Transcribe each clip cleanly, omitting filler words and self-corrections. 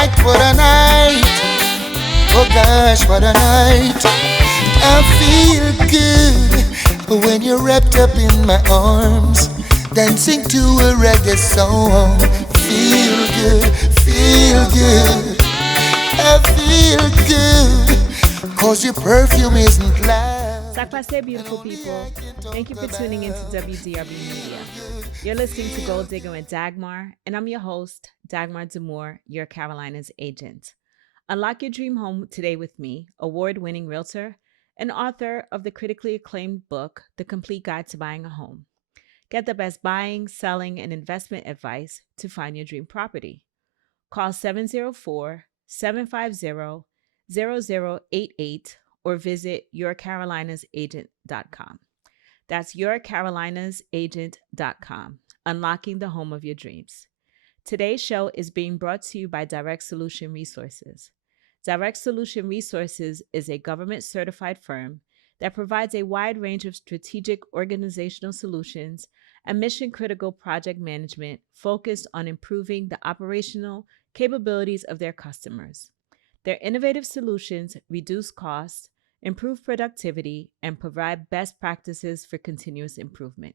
night, what a night. Oh gosh, what a night. I feel good when you're wrapped up in my arms, dancing to a reggae song. Feel good, feel good. I feel good, cause your perfume isn't loud. Sakpase, beautiful people. Thank you for tuning in to WDRB Media. You're listening to Goal Diggin with Dagmar, and I'm your host, Dagmar Deamer, your Carolina's agent. Unlock your dream home today with me, award-winning realtor and author of the critically acclaimed book, The Complete Guide to Buying a Home. Get the best buying, selling, and investment advice to find your dream property. Call 704-750-0088 or visit yourcarolinasagent.com. That's yourcarolinasagent.com, unlocking the home of your dreams. Today's show is being brought to you by Direct Solution Resources. Direct Solution Resources is a government certified firm that provides a wide range of strategic organizational solutions and mission critical project management focused on improving the operational capabilities of their customers. Their innovative solutions reduce costs, improve productivity, and provide best practices for continuous improvement.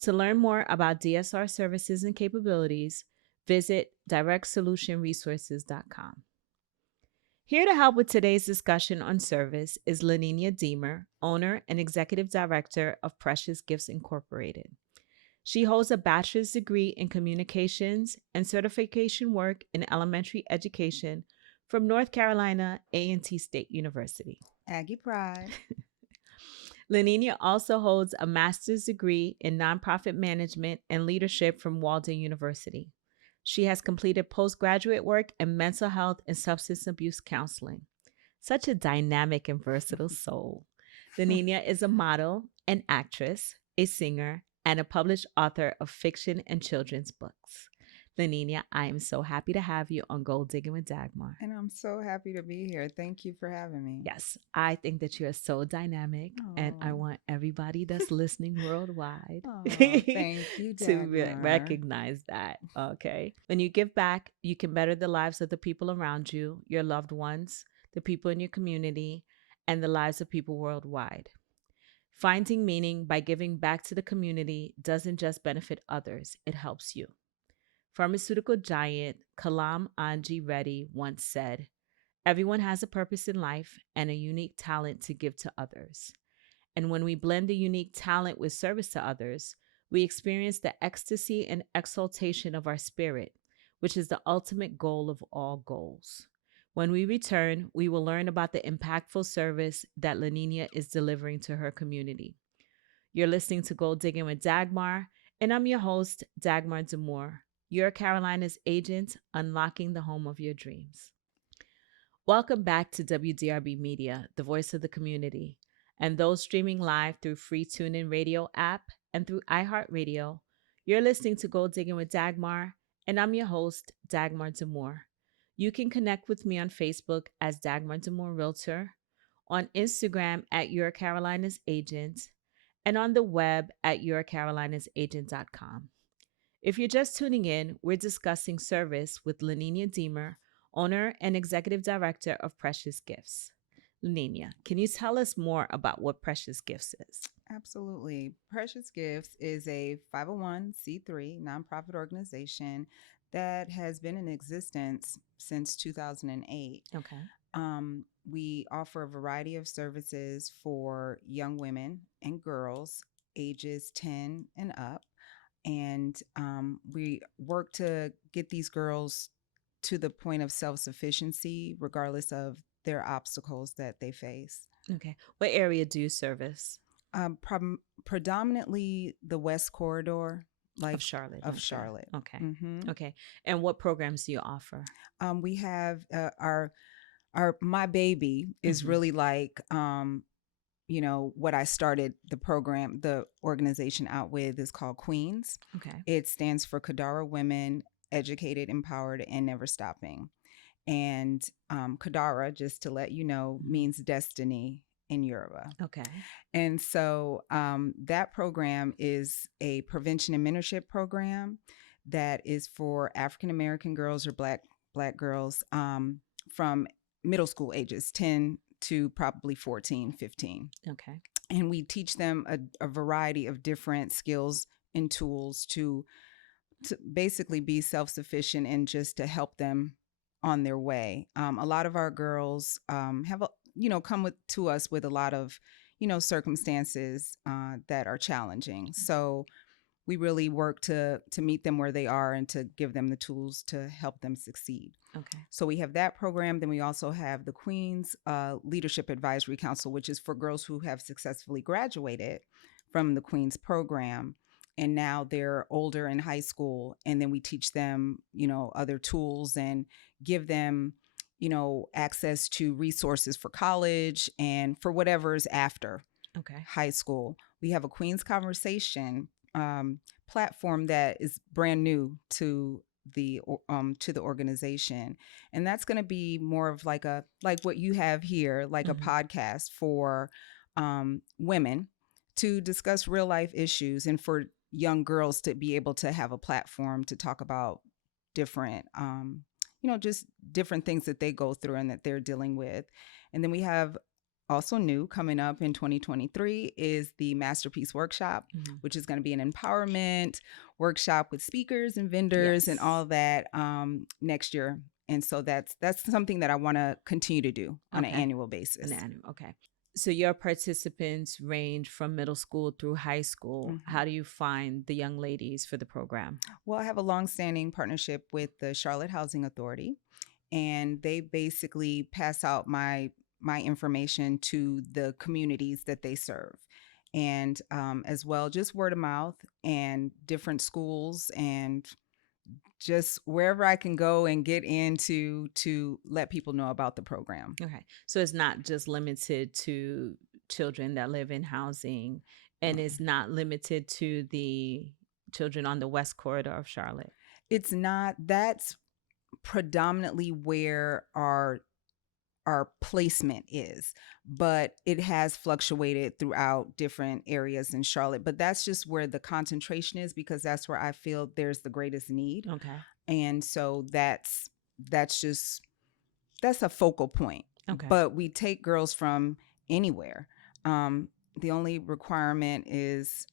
To learn more about DSR services and capabilities, visit directsolutionresources.com. Here to help with today's discussion on service is LaNinia Deamer, owner and executive director of Precious Giftz Incorporated. She holds a bachelor's degree in communications and certification work in elementary education from North Carolina A&T State University. Aggie Pride. LaNinia also holds a master's degree in nonprofit management and leadership from Walden University. She has completed postgraduate work in mental health and substance abuse counseling. Such a dynamic and versatile soul. LaNinia is a model, an actress, a singer, and a published author of fiction and children's books. LaNinia, I am so happy to have you on Goal Diggin with Dagmar. And I'm so happy to be here. Thank you for having me. Yes, I think that you are so dynamic, and I want everybody that's listening worldwide thank you, to Dagmar. recognize that. Okay. When you give back, you can better the lives of the people around you, your loved ones, the people in your community, and the lives of people worldwide. Finding meaning by giving back to the community doesn't just benefit others, it helps you. Pharmaceutical giant Kalam Anji Reddy once said, "Everyone has a purpose in life and a unique talent to give to others. And when we blend the unique talent with service to others, we experience the ecstasy and exaltation of our spirit, which is the ultimate goal of all goals. When we return, we will learn about the impactful service that LaNinia is delivering to her community." You're listening to Goal Diggin with Dagmar, and I'm your host, Dagmar Deamer, your Carolina's agent, unlocking the home of your dreams. Welcome back to WDRB Media, the voice of the community, and those streaming live through free TuneIn Radio app and through iHeartRadio. You're listening to Goal Diggin with Dagmar, and I'm your host, Dagmar Deamer. You can connect with me on Facebook as Dagmar Deamer Realtor, on Instagram at Your Carolina's Agent, and on the web at yourcarolinasagent.com. If you're just tuning in, we're discussing service with LaNinia Deamer, owner and executive director of Precious Giftz. LaNinia, can you tell us more about what Precious Giftz is? Absolutely. Precious Giftz is a 501c3 nonprofit organization that has been in existence since 2008. Okay. We offer a variety of services for young women and girls ages 10 and up. And we work to get these girls to the point of self-sufficiency, regardless of their obstacles that they face. Okay. What area do you service? Predominantly the West Corridor, Of Charlotte. Charlotte. Okay. Mm-hmm. Okay. And what programs do you offer? We have our My Baby is really like what I started the organization out with is called Queens. Okay. It stands for Kadara Women, Educated, Empowered, and Never Stopping. And Kadara, just to let you know, means destiny in Yoruba. Okay. And so that program is a prevention and mentorship program that is for African American girls or Black Black girls from middle school ages, 10 to probably 14, 15. Okay. And we teach them a variety of different skills and tools to basically be self-sufficient and just to help them on their way. A lot of our girls have, come to us with a lot of, circumstances that are challenging. So we really work to meet them where they are and to give them the tools to help them succeed. Okay. So we have that program. Then we also have the Queen's Leadership Advisory Council, which is for girls who have successfully graduated from the Queen's program. And now they're older in high school. And then we teach them, other tools and give them, access to resources for college and for whatever's after high school. We have a Queen's Conversation platform that is brand new to the organization, and that's going to be more of like what you have here, like a podcast for women to discuss real life issues and for young girls to be able to have a platform to talk about different just different things that they go through and that they're dealing with. And then we have also new coming up in 2023 is the Masterpiece Workshop, which is going to be an empowerment workshop with speakers and vendors and all that next year. And so that's something that I want to continue to do on an annual basis. Okay. So your participants range from middle school through high school. How do you find the young ladies for the program? Well, I have a longstanding partnership with the Charlotte Housing Authority, and they basically pass out my information to the communities that they serve. And as well, just word of mouth and different schools and just wherever I can go and get into to let people know about the program. Okay. So it's not just limited to children that live in housing, and it's not limited to the children on the West Corridor of Charlotte. It's not. That's predominantly where our placement is, but it has fluctuated throughout different areas in Charlotte. But that's just where the concentration is, because that's where I feel there's the greatest need. Okay. And so that's a focal point. Okay. But we take girls from anywhere. The only requirement is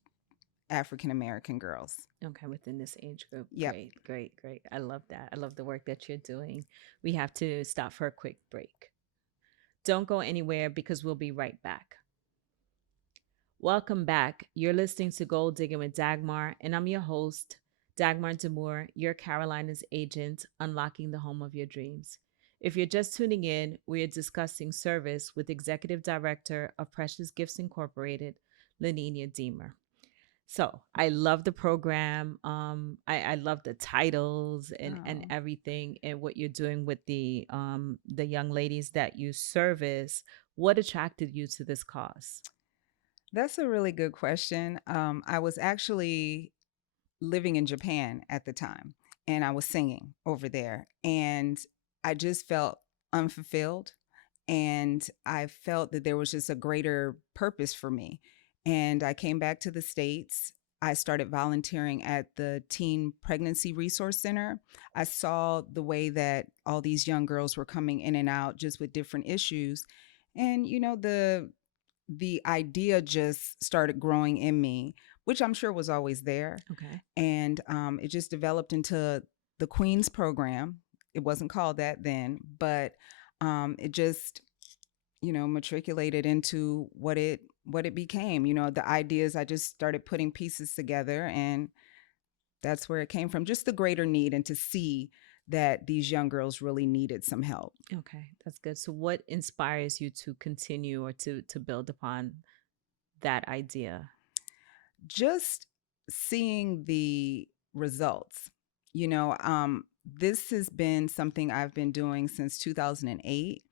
African American girls. Okay, within this age group. Yep. Great. I love that. I love the work that you're doing. We have to stop for a quick break. Don't go anywhere because we'll be right back. Welcome back. You're listening to Goal Diggin with Dagmar, and I'm your host, Dagmar Deamer, your Carolina's agent, unlocking the home of your dreams. If you're just tuning in, we are discussing service with Executive Director of Precious Giftz Incorporated, LaNinia Deamer. So I love the program. I love the titles and everything, and what you're doing with the young ladies that you service. What attracted you to this cause? That's a really good question. I was actually living in Japan at the time, and I was singing over there, and I just felt unfulfilled, and I felt that there was just a greater purpose for me. And I came back to the States. I started volunteering at the Teen Pregnancy Resource Center. I saw the way that all these young girls were coming in and out just with different issues. And, the idea just started growing in me, which I'm sure was always there. Okay. And it just developed into the Queen's program. It wasn't called that then, but it just, matriculated into what it became. The ideas, I just started putting pieces together, and that's where it came from. Just the greater need, and to see that these young girls really needed some help. Okay, that's good. So what inspires you to continue or to build upon that idea? Just seeing the results. This has been something I've been doing since 2008.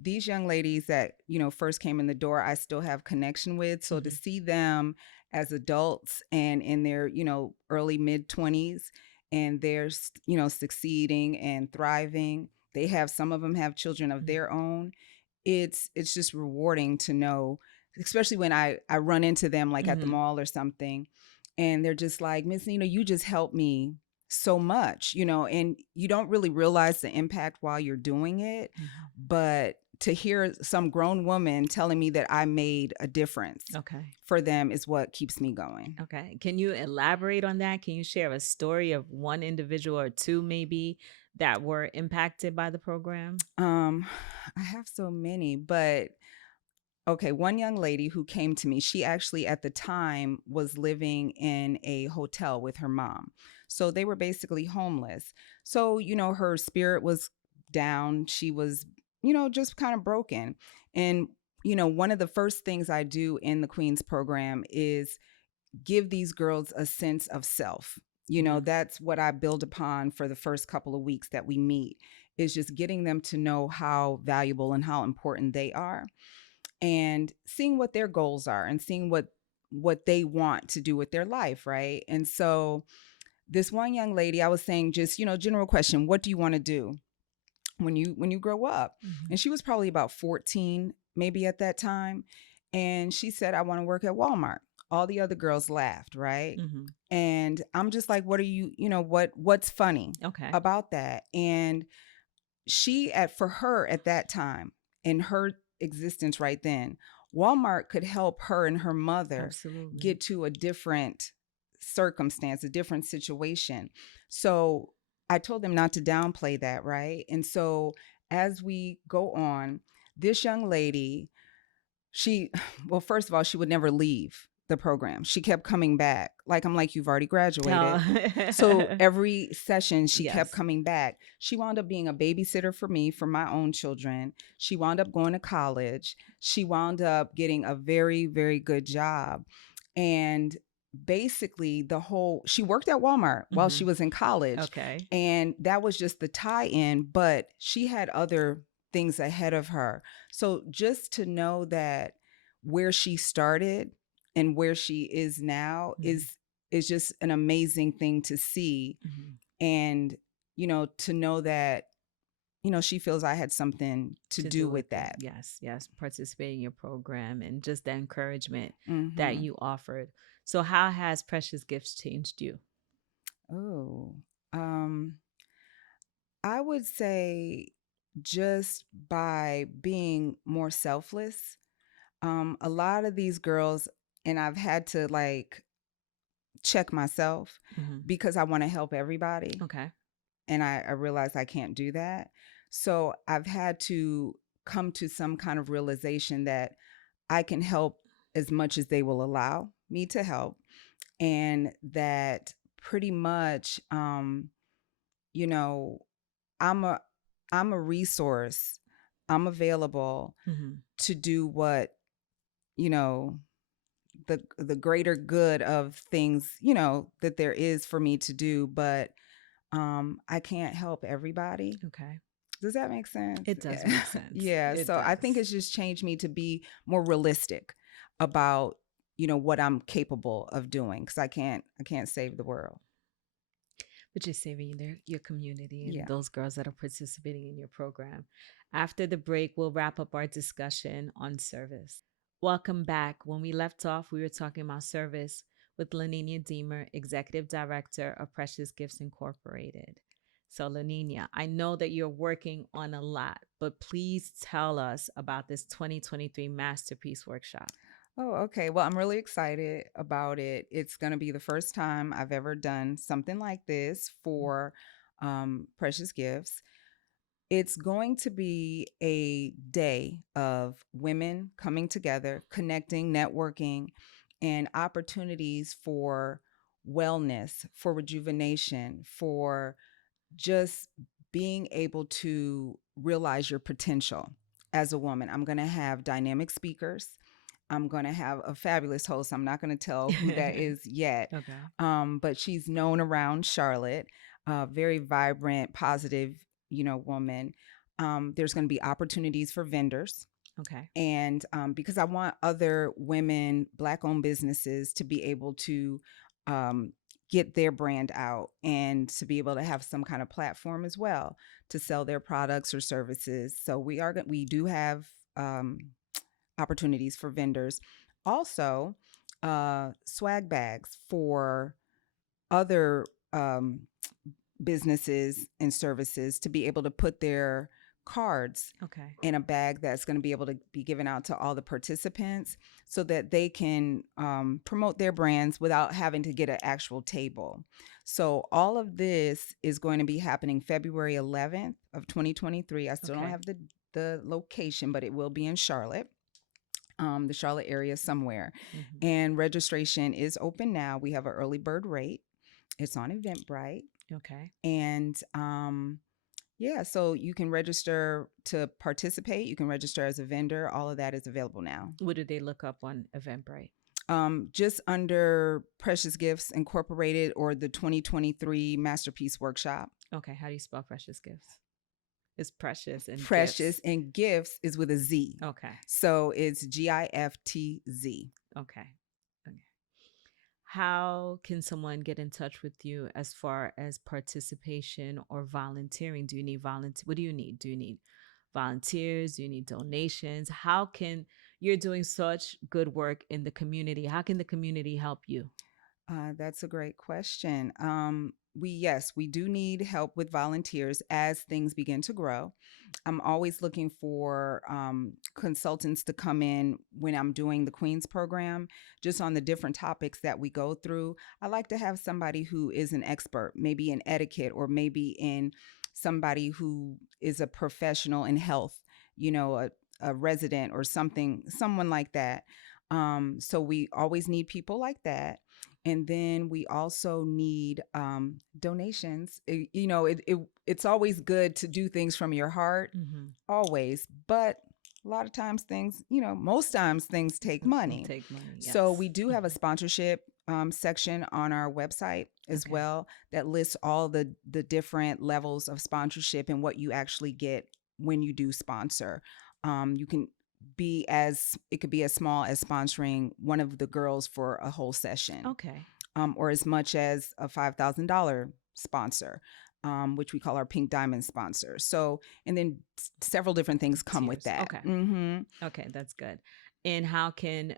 These young ladies that, first came in the door, I still have connection with. So to see them as adults and in their, early mid 20s, and they're, succeeding and thriving. Some of them have children of their own. It's just rewarding to know, especially when I run into them like at the mall or something, and they're just like, Miss Nina, you just helped me so much, and you don't really realize the impact while you're doing it. But to hear some grown woman telling me that I made a difference Okay. for them is what keeps me going. Okay. Can you elaborate on that? Can you share a story of one individual or two maybe that were impacted by the program? I have so many, but okay, one young lady who came to me, she actually at the time was living in a hotel with her mom. So they were basically homeless. So, her spirit was down. She was, just kind of broken. And, one of the first things I do in the Queen's program is give these girls a sense of self. That's what I build upon for the first couple of weeks that we meet, is just getting them to know how valuable and how important they are, and seeing what their goals are and seeing what they want to do with their life, right? And so this one young lady, I was saying, just, general question, what do you want to do when you grow up? And she was probably about 14 maybe at that time, and she said, I want to work at Walmart. All the other girls laughed, right? And I'm just like, what are you, what's funny Okay. about that? And for her at that time, in her existence right then, Walmart could help her and her mother Absolutely. get to a different circumstance, a different situation. So I told them not to downplay that, right? And so as we go on, this young lady, well, first of all, she would never leave the program. She kept coming back. I'm like, you've already graduated. Oh. So every session she Yes. kept coming back. She wound up being a babysitter for me, for my own children. She wound up going to college. She wound up getting a very, very good job. And basically she worked at Walmart while she was in college. Okay. And that was just the tie-in, but she had other things ahead of her. So just to know that where she started and where she is now is just an amazing thing to see. And, to know that, she feels I had something to do with that. Yes. Participate in your program and just the encouragement that you offered. So how has Precious Giftz changed you? Oh, I would say just by being more selfless. A lot of these girls, and I've had to check myself because I want to help everybody. Okay. And I realize I can't do that. So I've had to come to some kind of realization that I can help as much as they will allow me to help. And that pretty much, you know, I'm a I'm a resource. I'm available to do what, you know, the greater good of things, that there is for me to do, but I can't help everybody. Okay. Does that make sense? It does make sense. Yeah. It So I think does. it's just changed me to be more realistic about, what I'm capable of doing, because I can't save the world. But you're saving your community and Yeah. those girls that are participating in your program. After the break, we'll wrap up our discussion on service. Welcome back. When we left off, we were talking about service with LaNinia Deamer, Executive Director of Precious Giftz Incorporated. So, LaNinia, I know that you're working on a lot, but please tell us about this 2023 Masterpiece Workshop. Oh, okay. Well, I'm really excited about it. It's going to be the first time I've ever done something like this for Precious Giftz. It's going to be a day of women coming together, connecting, networking, and opportunities for wellness, for rejuvenation, for just being able to realize your potential as a woman. I'm going to have dynamic speakers. I'm going to have a fabulous host. I'm not going to tell who that is yet. Okay. But she's known around Charlotte, very vibrant, positive, woman. There's going to be opportunities for vendors. Okay. And because I want other women, Black-owned businesses to be able to get their brand out and to be able to have some kind of platform as well to sell their products or services. So we do have opportunities for vendors. Also, swag bags for other um, businesses and services to be able to put their cards Okay. in a bag that's going to be able to be given out to all the participants so that they can promote their brands without having to get an actual table. So all of this is going to be happening February 11th of 2023. I still don't Okay. have the location, but it will be in Charlotte, the Charlotte area somewhere. Mhm. And registration is open now. We have an early bird rate. It's on Eventbrite. Okay. And yeah, so you can register to participate. You can register as a vendor. All of that is available now. What do they look up on Eventbrite? Just under Precious Giftz Incorporated or the 2023 Masterpiece Workshop. Okay. How do you spell Precious Giftz? It's Precious and Precious Gifts. and Gifts is with a Z. Okay. So it's GIFTZ. Okay. Okay. How can someone get in touch with you as far as participation or volunteering? Do you need volunteer? What do you need? Do you need volunteers? Do you need donations? How can you're doing such good work in the community? How can the community help you? That's a great question. We do need help with volunteers as things begin to grow. I'm always looking for consultants to come in when I'm doing the Queens program, just on the different topics that we go through. I like to have somebody who is an expert, maybe in etiquette or maybe in somebody who is a professional in health, a resident or someone like that. So we always need people like that. And then we also need donations. It's always good to do things from your heart, Mm-hmm. always. But a lot of times most times things take money. Take money. So Yes. we do have a sponsorship section on our website as Okay. well that lists all the different levels of sponsorship and what you actually get when you do sponsor. You can it could be as small as sponsoring one of the girls for a whole session, Okay. or as much as a $5,000 sponsor, which we call our Pink Diamond sponsor. So, and then several different things come with Tiers. that. Okay. Mm-hmm. Okay, that's good. And how can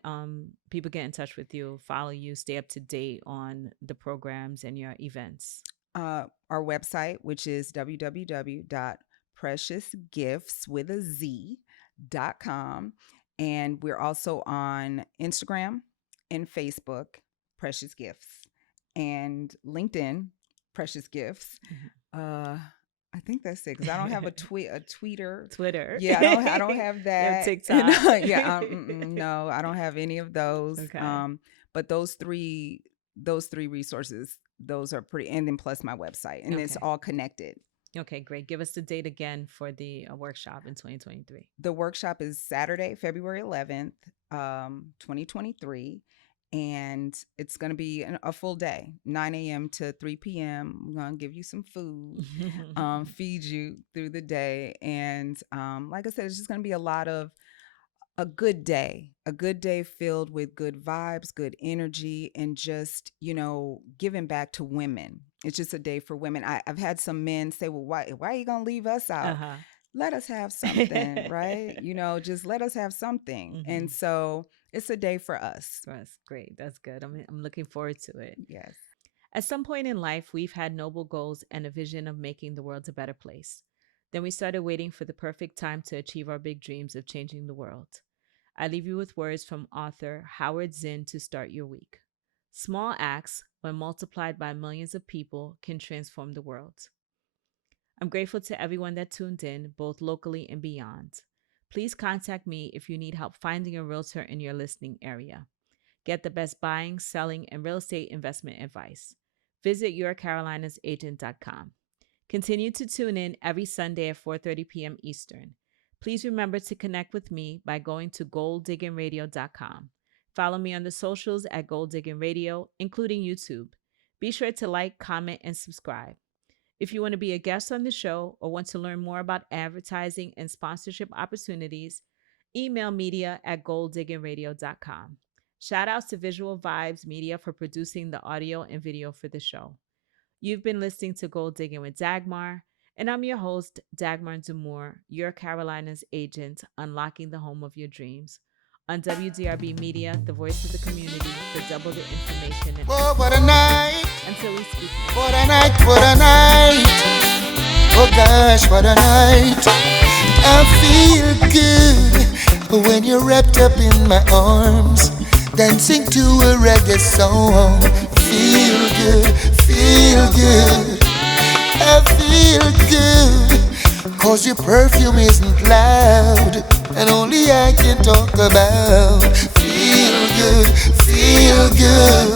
people get in touch with you, follow you, stay up to date on the programs and your events? Our website, which is www.preciousgifts.com. And we're also on Instagram and Facebook, Precious Giftz, and LinkedIn, Precious Giftz. Mhm. I think that's it because I don't have a tweeter. Twitter. Yeah, I don't have You that. have TikTok. Yeah, no, I don't have any of those. Okay. But those three resources, those are pretty, and then plus my website, and it's Okay. all connected. Okay, great. Give us the date again for the workshop in 2023. The workshop is Saturday, February 11th, 2023. And it's going to be a full day, 9 a.m. to 3 p.m. We're going to give you some food, feed you through the day. And like I said, it's just going to be a good day filled with good vibes, good energy, and just, giving back to women. It's just a day for women. I've had some men say, well, why are you going to leave us out? Uh-huh. Let us have something, right? Just let us have something. Mhm. And so it's a day for us. That's great. That's good. I'm looking forward to it. Yes. At some point in life, we've had noble goals and a vision of making the world a better place. Then we started waiting for the perfect time to achieve our big dreams of changing the world. I leave you with words from author Howard Zinn to start your week. Small acts, when multiplied by millions of people, can transform the world. I'm grateful to everyone that tuned in, both locally and beyond. Please contact me if you need help finding a realtor in your listening area. Get the best buying, selling, and real estate investment advice. Visit yourcarolinasagent.com. Continue to tune in every Sunday at 4:30 p.m. Eastern. Please remember to connect with me by going to goaldigginradio.com. Follow me on the socials at Goal Diggin Radio, including YouTube. Be sure to like, comment, and subscribe. If you want to be a guest on the show or want to learn more about advertising and sponsorship opportunities, email media@goaldigginradio.com. Shout outs to Visual Vibes Media for producing the audio and video for the show. You've been listening to Goal Diggin with Dagmar, and I'm your host, Dagmar Deamer, your Carolina's agent, unlocking the home of your dreams. On WDRB Media, the voice of the community, the double the information. Oh, what a night. Until till we speak next. What a night, what a night. Oh gosh, what a night. I feel good when you're wrapped up in my arms, dancing to a reggae song. Feel good, feel good. I feel good, cause your perfume isn't loud, and only I can talk about. Feel good, feel good.